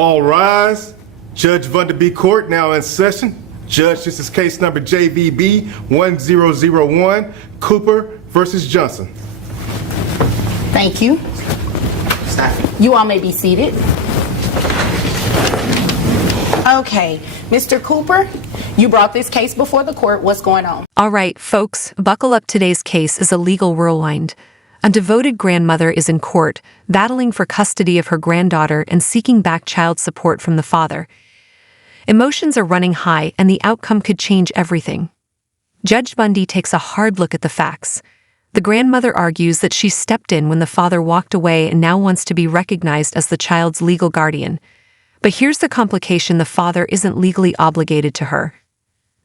All rise. Judge Vanderbeek Court now in session. Judge, this is case number JVB 1001, Cooper versus Johnson. Thank you. You all may be seated. Okay, Mr. Cooper, you brought this case before the court. What's going on? All right, folks, buckle up. Today's case is a legal whirlwind. A devoted grandmother is in court, battling for custody of her granddaughter and seeking back child support from the father. Emotions are running high, and the outcome could change everything. Judge Bundy takes a hard look at the facts. The grandmother argues that she stepped in when the father walked away and now wants to be recognized as the child's legal guardian. But here's the complication: the father isn't legally obligated to her.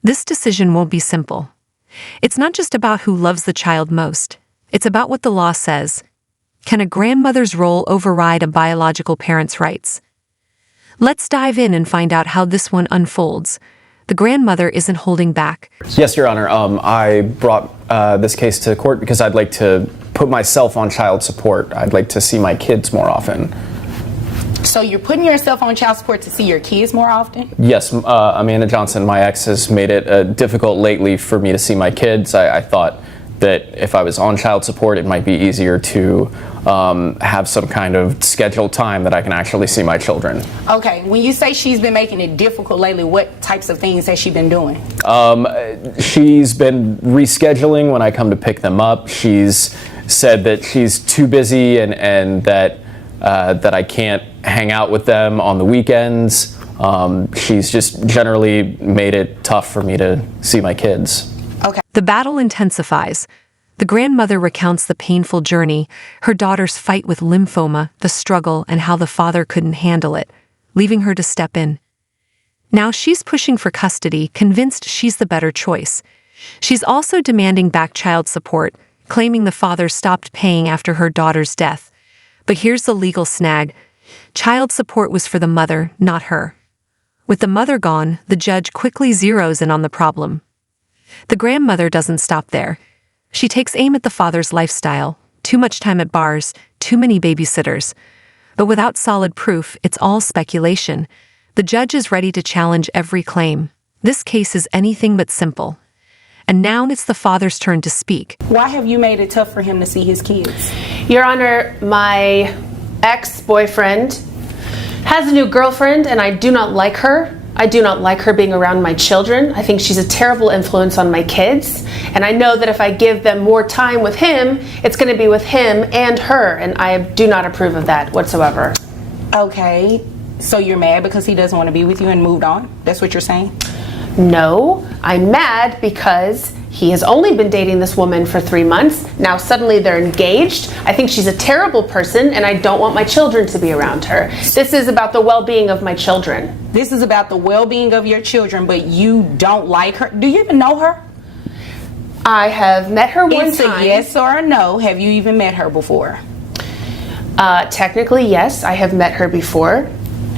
This decision won't be simple. It's not just about who loves the child most. It's about what the law says. Can a grandmother's role override a biological parent's rights? Let's dive in and find out how this one unfolds. The grandmother isn't holding back. Yes, Your Honor. I brought this case to court because I'd like to put myself on child support. I'd like to see my kids more often. So you're putting yourself on child support to see your kids more often? Yes, Amanda Johnson, my ex, has made it difficult lately for me to see my kids. I thought that if I was on child support, it might be easier to have some kind of scheduled time that I can actually see my children. Okay, when you say she's been making it difficult lately, what types of things has she been doing? She's been rescheduling when I come to pick them up. She's said that she's too busy and that I can't hang out with them on the weekends. She's just generally made it tough for me to see my kids. Okay. The battle intensifies. The grandmother recounts the painful journey, her daughter's fight with lymphoma, the struggle, and how the father couldn't handle it, leaving her to step in. Now she's pushing for custody, convinced she's the better choice. She's also demanding back child support, claiming the father stopped paying after her daughter's death. But here's the legal snag. Child support was for the mother, not her. With the mother gone, the judge quickly zeroes in on the problem. The grandmother doesn't stop there. She takes aim at the father's lifestyle: too much time at bars, too many babysitters. But without solid proof, it's all speculation. The judge is ready to challenge every claim. This case is anything but simple. And now it's the father's turn to speak. Why have you made it tough for him to see his kids? Your Honor, my ex-boyfriend has a new girlfriend, and I do not like her. I do not like her being around my children. I think she's a terrible influence on my kids. And I know that if I give them more time with him, it's going to be with him and her. And I do not approve of that whatsoever. Okay, so you're mad because he doesn't want to be with you and moved on? That's what you're saying? No, I'm mad because he has only been dating this woman for 3 months. Now suddenly they're engaged. I think she's a terrible person, and I don't want my children to be around her. This is about the well-being of my children. This is about the well-being of your children, but you don't like her? Do you even know her? I have met her one time. It's a yes or a no. Have you even met her before? Technically, yes, I have met her before.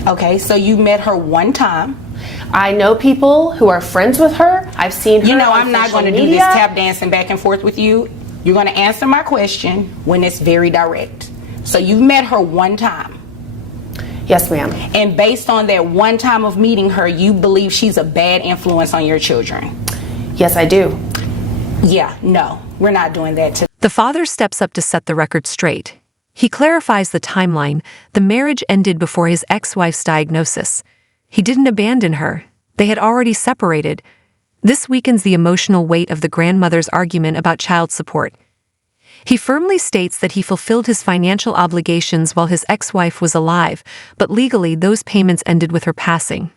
Okay, so you met her one time. I know people who are friends with her. I've seen her. You know, on I'm not social going to do media. this tap dancing back and forth with you. You're going to answer my question when it's very direct. So you've met her one time. Yes, ma'am. And based on that one time of meeting her, you believe she's a bad influence on your children? Yes, I do. Yeah, no, we're not doing that. The father steps up to set the record straight. He clarifies the timeline. The marriage ended before his ex-wife's diagnosis. He didn't abandon her. They had already separated. This weakens the emotional weight of the grandmother's argument about child support. He firmly states that he fulfilled his financial obligations while his ex-wife was alive, but legally those payments ended with her passing.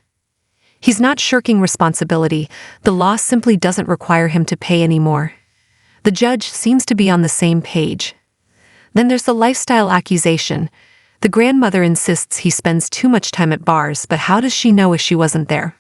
He's not shirking responsibility. The law simply doesn't require him to pay anymore. The judge seems to be on the same page. Then there's the lifestyle accusation. The grandmother insists he spends too much time at bars, but how does she know if she wasn't there?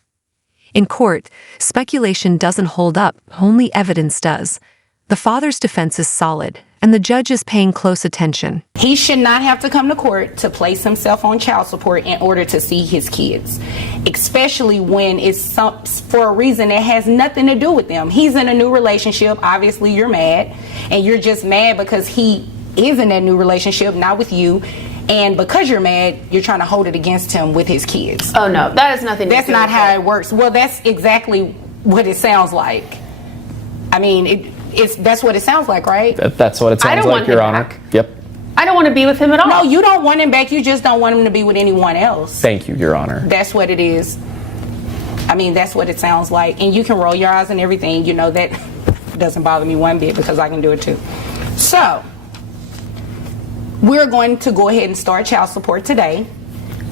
In court, speculation doesn't hold up, only evidence does. The father's defense is solid, and the judge is paying close attention. He should not have to come to court to place himself on child support in order to see his kids, especially when it's for a reason that has nothing to do with them. He's in a new relationship. Obviously, you're mad, and you're just mad because he is in that new relationship, not with you. And because you're mad, you're trying to hold it against him with his kids. Oh no, that has nothing to do That's with not how it. it works. Well, that's exactly what it sounds like. I mean, that's what it sounds like, right? That's what it I sounds don't like, want Your him Honor. back. Yep. I don't want to be with him at all. No, you don't want him back. You just don't want him to be with anyone else. Thank you, Your Honor. That's what it is. I mean, that's what it sounds like. And you can roll your eyes and everything. You know, that doesn't bother me one bit because I can do it too. So, we're going to go ahead and start child support today.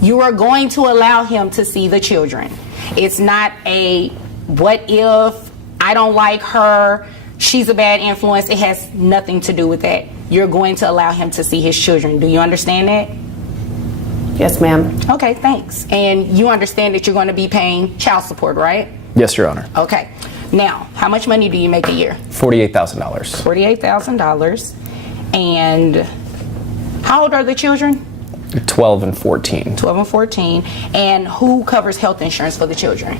You are going to allow him to see the children. It's not a what if, I don't like her, she's a bad influence. It has nothing to do with that. You're going to allow him to see his children. Do you understand that? Yes, ma'am. Okay, thanks. And you understand that you're going to be paying child support, right? Yes, Your Honor. Okay. Now, how much money do you make a year? $48,000. $48,000. And how old are the children? 12 and 14. 12 and 14. And who covers health insurance for the children?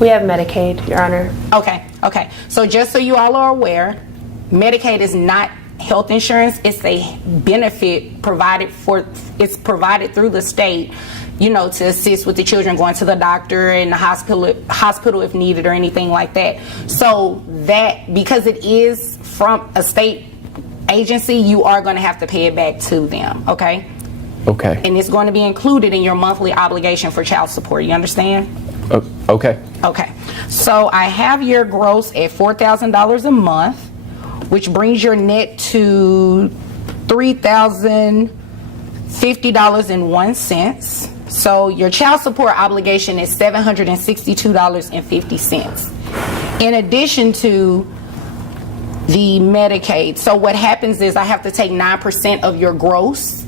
We have Medicaid, Your Honor. Okay. So just so you all are aware, Medicaid is not health insurance. It's a benefit provided through the state, you know, to assist with the children going to the doctor and the hospital if needed or anything like that. So that, because it is from a state agency, you are going to have to pay it back to them, okay? Okay. And it's going to be included in your monthly obligation for child support. You understand? Okay. Okay. So I have your gross at $4,000 a month, which brings your net to $3,050.01. So your child support obligation is $762.50. In addition to the Medicaid. So what happens is I have to take 9% of your gross,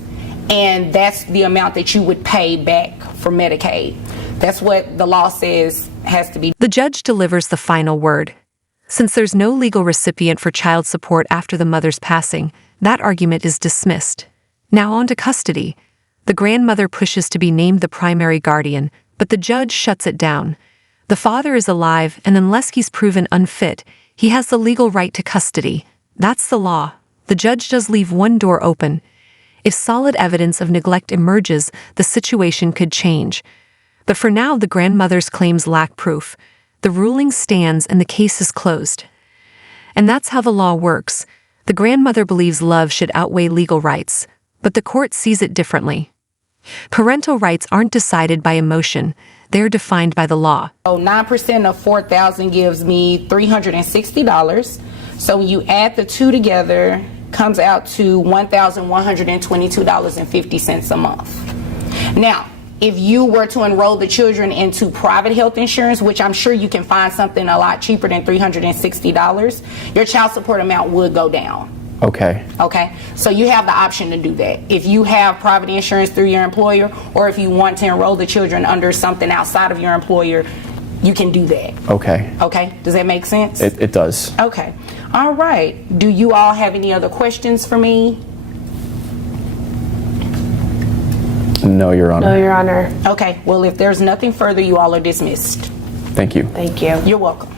and that's the amount that you would pay back for Medicaid. That's what the law says has to be. The judge delivers the final word. Since there's no legal recipient for child support after the mother's passing, that argument is dismissed. Now on to custody. The grandmother pushes to be named the primary guardian, but the judge shuts it down. The father is alive, and unless he's proven unfit, he has the legal right to custody. That's the law. The judge does leave one door open. If solid evidence of neglect emerges, the situation could change. But for now, the grandmother's claims lack proof. The ruling stands and the case is closed. And that's how the law works. The grandmother believes love should outweigh legal rights, but the court sees it differently. Parental rights aren't decided by emotion. They're defined by the law. So 9% of $4,000 gives me $360. So when you add the two together, comes out to $1,122.50 a month. Now, if you were to enroll the children into private health insurance, which I'm sure you can find something a lot cheaper than $360, your child support amount would go down. Okay. Okay, so you have the option to do that. If you have private insurance through your employer, or if you want to enroll the children under something outside of your employer, you can do that. Okay. Okay, does that make sense? It does. Okay, all right. Do you all have any other questions for me? No, Your Honor. No, Your Honor. Okay, well, if there's nothing further, you all are dismissed. Thank you. Thank you. You're welcome.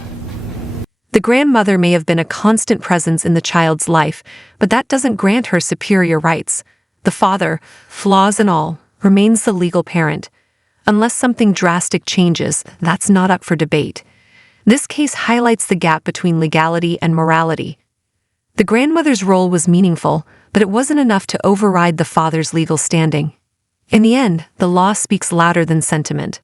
The grandmother may have been a constant presence in the child's life, but that doesn't grant her superior rights. The father, flaws and all, remains the legal parent. Unless something drastic changes, that's not up for debate. This case highlights the gap between legality and morality. The grandmother's role was meaningful, but it wasn't enough to override the father's legal standing. In the end, the law speaks louder than sentiment.